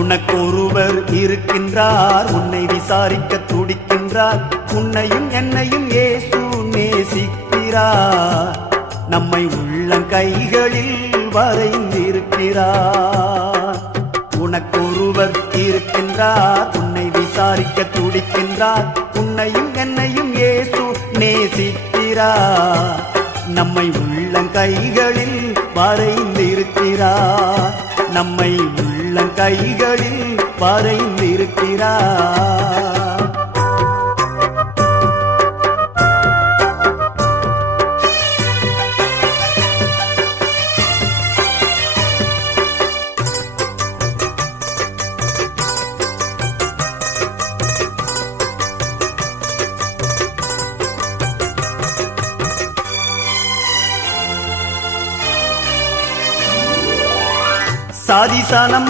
உனக்கொருவர் இருக்கின்றார், உன்னை விசாரிக்க துடிக்கின்றார். உன்னையும் என்னையும் இயேசு நேசிக்கிறார், நம்மை உள்ளங்கைகளில் வரைந்திருக்கிறார். உனக்கொருவர் இருக்கின்றார், உன்னை விசாரிக்க துடிக்கின்றார். உன்னையும் என்னையும் இயேசு நேசிக்கிறார், நம்மை உள்ளங்கைகளில் வரைந்திருக்கிறார். நம்மை உள்ளங்கைகளில் வரைந்திருக்கிறார். சாதிசானம்